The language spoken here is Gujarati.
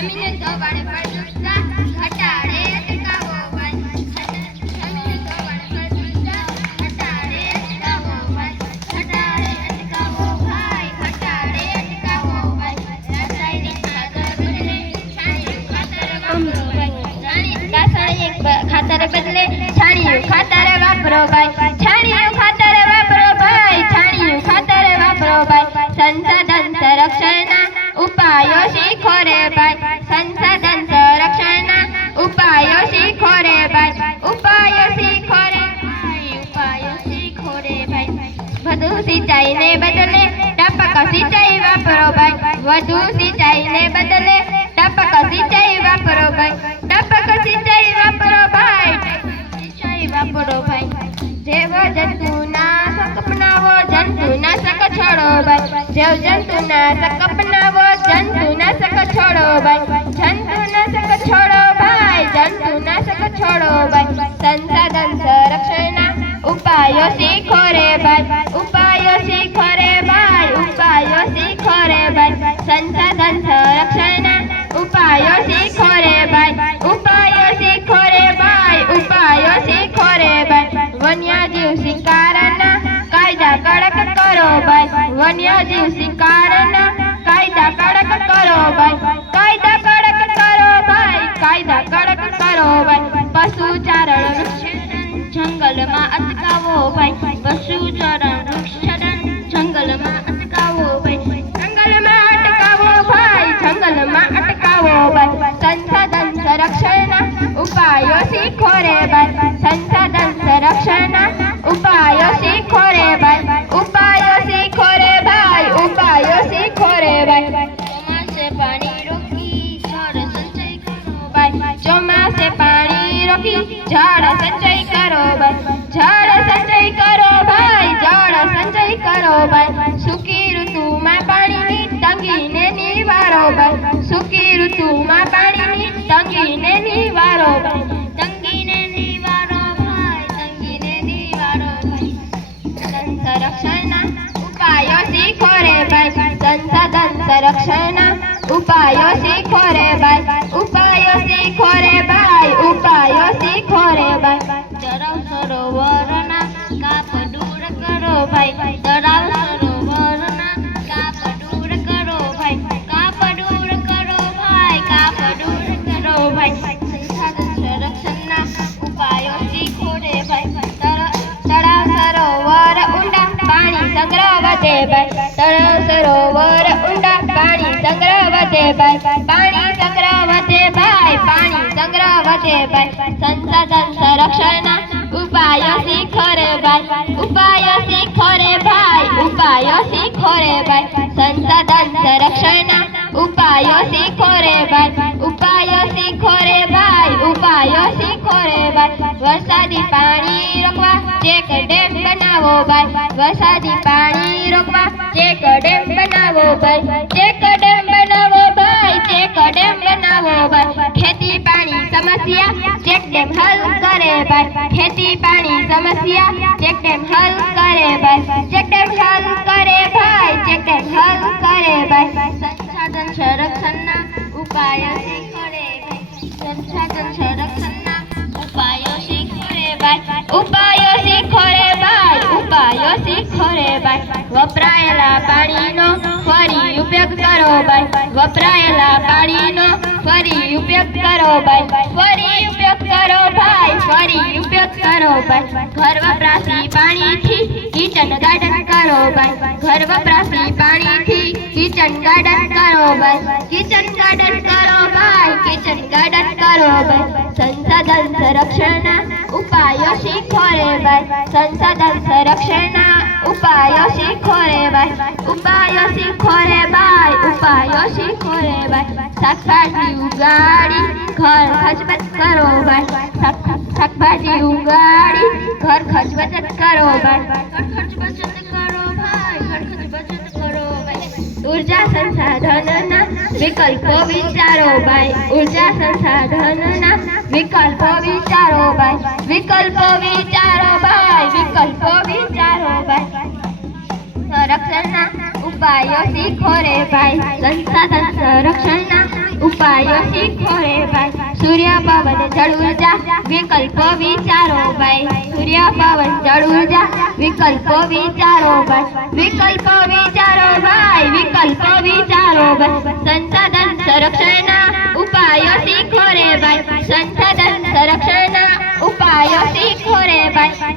જમીન ધોવાણ પ્રદૂષણ ઘટાડે અટકાવો ભાઈ જમીન ધોવાણ પ્રદૂષણ ઘટાડે અટકાવો ભાઈ ઘટાડે અટકાવો ભાઈ ઘટાડે અટકાવો ભાઈ રાસાયણિક ખાતર બદલે છાણિયું ખાતર વાપરો ભાઈ રાસાયણિક ખાતર બદલે છાણિયું ખાતર વાપરો ભાઈ છાણિયું ખાતર વાપરો ભાઈ છાણિયું ખાતર વાપરો ભાઈ સંસાધન સંરક્ષણના ઉપાયો શીખો રે ભાઈ સંસાધન સંરક્ષણના ઉપાયો શીખો રે ભાઈ ઉપાયો શીખો રે ભાઈ ઉપાયો શીખો રે ભાઈ વધુ સિંચાઈને બદલે ટપક સિંચાઈ વાપરો ભાઈ વધુ સિંચાઈને બદલે ટપક સિંચાઈ વાપરો ભાઈ ટપક સિંચાઈ વાપરો ભાઈ સિંચાઈ વાપરો ભાઈ જેવ જંતુનાશક અપનાવો જંતુનાશક છોડો ભાઈ જેવ જંતુનાશક અપનાવો જંતુનાશક છોડો ભાઈ જંતુનાશક છોડો ભાઈ જંતુનાશક છોડો ભાઈ સંસાધન સંરક્ષણના ઉપાયો શીખો રે ભાઈ ઉપાયો શીખો રે ભાઈ ઉપાયો શીખો રે ભાઈ સંસાધન સંરક્ષણના ઉપાયો શીખો રે ભાઈ ઉપાયો શીખો રે ભાઈ ઉપાયો શીખો રે ભાઈ વન્યજીવ શિકારના કાયદા કડક કરો ભાઈ વન્યજીવ શિકારના કાયદા કડક કરો ભાઈ કાયદા કડક કરો ભાઈ કાયદા કડક કરો ભાઈ પશુચારણ વૃક્ષછેદન જંગલમાં અટકાવો ભાઈ પશુચારણ વૃક્ષછેદન જંગલમાં અટકાવો ભાઈ જંગલમાં અટકાવો ભાઈ જંગલમાં અટકાવો ભાઈ સંસાધન સંરક્ષણના ઉપાયો શીખો રે ભાઈ સંસાધન સંરક્ષણના ઉપાયો શીખો રે ભાઈ ઉપાયો શીખો રે ભાઈ ઉપાયો શીખો રે ભાઈ ચોમાસે પાણી રોકી જળ સંચય કરો ભાઈ ચોમાસે પાણી રોકી જળ સંચય કરો ભાઈ જળ સંચય કરો ભાઈ જળ સંચય કરો ભાઈ સૂકી ઋતુમાં પાણીની તંગીને નિવારો ભાઈ સૂકી ઋતુમાં પાણીની તંગીને નિવારો ભાઈ તંગીને નિવારો ભાઈ તંગીને નિવારો ભાઈ સંરક્ષણના ઉપાયો શીખો રે ભાઈ સંસાધન સંરક્ષણના ઉપાયો શીખો રે ભાઈ ઉપાયો શીખો રે ભાઈ ઉપાયો શીખો રે ભાઈ તળાવ સરોવરના કાપ દૂર કરો ભાઈ તળાવ સરોવરના કાપ દૂર કરો ભાઈ કાપ દૂર કરો ભાઈ કાપ દૂર કરો ભાઈ સંસાધન સંરક્ષણના ઉપાયો શીખો રે ભાઈ તળાવ સરોવર ઊંડા પાણી સંગ્રહ વધે ભાઈ તળાવ સરોવર ઊંડા પાણી સંગ્રહ વધે ભાઈ પાણી સંગ્રહ વધે ભાઈ પાણી સંગ્રહ વધે ભાઈ સંસાધન સંરક્ષણના ઉપાયો શીખો રે ભાઈ ઉપાયો શીખો રે ભાઈ ઉપાયો શીખો રે ભાઈ સંસાધન સંરક્ષણના ઉપાયો શીખો રે ભાઈ ઉપાયો શીખો રે ભાઈ ઉપાયો શીખો રે ભાઈ વરસાદી પાણી રોકવા ચેક ડેમ બનાવો ભાઈ વરસાદી પાણી રોકવા ચેક ડેમ બનાવો ભાઈ ચેક ડેમ બનાવો ભાઈ ચેક ડેમ બનાવો ભાઈ ખેતી પાણી સમસ્યા ચેક ડેમ હલ કરે ભાઈ ખેતી પાણી સમસ્યા ચેક ડેમ હલ કરે ભાઈ ચેક ડેમ હલ કરે ભાઈ ચેક ડેમ હલ કરે ભાઈ સંસાધન સંરક્ષણના ઉપાયો શીખો રે ભાઈ સંસાધન સંરક્ષણના ઉપાયો શીખો રે ભાઈ ઉપાયો શીખો રે ભાઈ ઉપાયો શીખો રે ભાઈ વપરાયેલા પાણીનો ફરી ઉપયોગ કરો ભાઈ વપરાયેલા પાણીનો ફરી ઉપયોગ કરો ભાઈ ફરી ઉપયોગ કરો ભાઈ ફરી ઉપયોગ કરો ભાઈ ઘર વપરાશી પાણીથી કિચન ગાર્ડન કરો ભાઈ ઘર વપરાશી પાણીથી કિચન ગાર્ડન કરો ભાઈ કિચન ગાર્ડન કરો ભાઈ કિચન ગાર્ડન કરો ભાઈ સંસાધન સંરક્ષણના ઉપાયો શીખો રે ભાઈ સંસાધન સંરક્ષણના ઉપાયો શીખો રે ભાઈ ઉપાયો શીખો રે ભાઈ ઉપાયો શીખો રે ભાઈ શાકભાજી ઉગાડી ઘર ખર્ચ બચત કરો ભાઈ શાકભાજી ઉગાડી ઘર ખર્ચ બચત કરો ભાઈ ઘર ખર્ચ બચત કરો ભાઈ ઘર ખર્ચ બચત કરો ભાઈ ऊर्जा संसाधनना विकल्पो विचारो भाई ऊर्जा संसाधनना विकल्पो विचारो भाई विकल्पो विचारो भाई विकल्पो विचारो भाई संरक्षणना उपायो सीखो रे भाई संसाधन संरक्षणना ઉપાયો શીખો રે ભાઈ સૂર્ય પવન જળ ઉર્જા વિકલ્પો વિચારો ભાઈ સૂર્ય પવન જળ ઉર્જા વિકલ્પો વિચારો ભાઈ વિકલ્પો વિચારો ભાઈ વિકલ્પો વિચારો ભાઈ સંસાધન સંરક્ષણના ઉપાયો શીખો રે ભાઈ સંસાધન સંરક્ષણના ઉપાયો શીખો રે ભાઈ